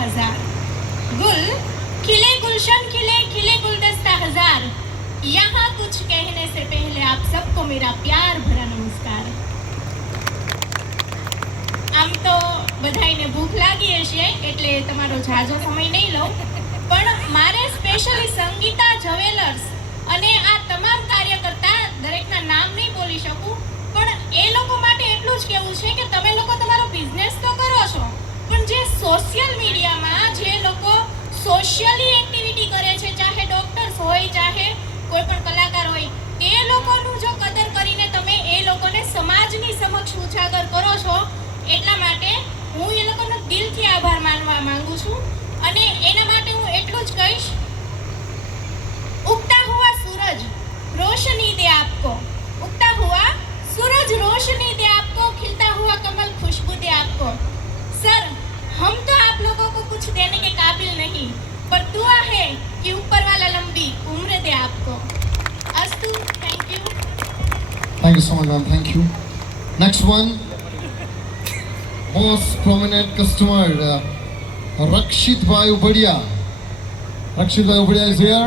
हजार। गुल खिले गुलशन खिले खिले गुलदस्ता हजार। यहाँ कुछ कहने से पहले आप सबको मेरा प्यार भरा नमस्कार। આમ તો બધાયને ભૂખ લાગી હશે એટલે તમારો ઝાઝો સમય નહીં લઉં, પણ મારે સ્પેશિયલી સંગીતા જ્વેલર્સ અને આ તમામ કાર્યકર્તા દરેકના નામ નહીં બોલી શકું, પણ એ લોકો માટે એટલું જ કહેવું છે કે તમે લોકો તમારો બિઝનેસ તો કરો છો, પણ જે સોશિયલ મીડિયામાં જે લોકો સોશિયલી એક્ટિવિટી કરે છે, ચાહે ડોક્ટર્સ હોય ચાહે કોઈ પણ કલાકાર હોય, તે લોકોનું જો કદર કરીને તમે એ લોકોને સમાજની સમક્ષ ઉજાગર કરો છો, એટલા માટે હું એ લોકોનો દિલથી આભાર માનવા માંગુ છું। અને એના માટે હું એટલું જ કહીશ, ઉગતા હુआ सूरज रोशनी दे आपको, उगता हुआ सूरज रोशनी दे आपको, खिलता हुआ कमल खुशबू दे आपको। सर, हम तो आप लोगों को कुछ देने के काबिल नहीं, पर दुआ है कि ऊपर वाला लंबी उम्र दे आपको। अस्तु, thank you. Thank you so much, ma'am. Thank you. Next one, most prominent customer, Rakshit Bhai Ubadia. Rakshit Bhai Ubadia is here.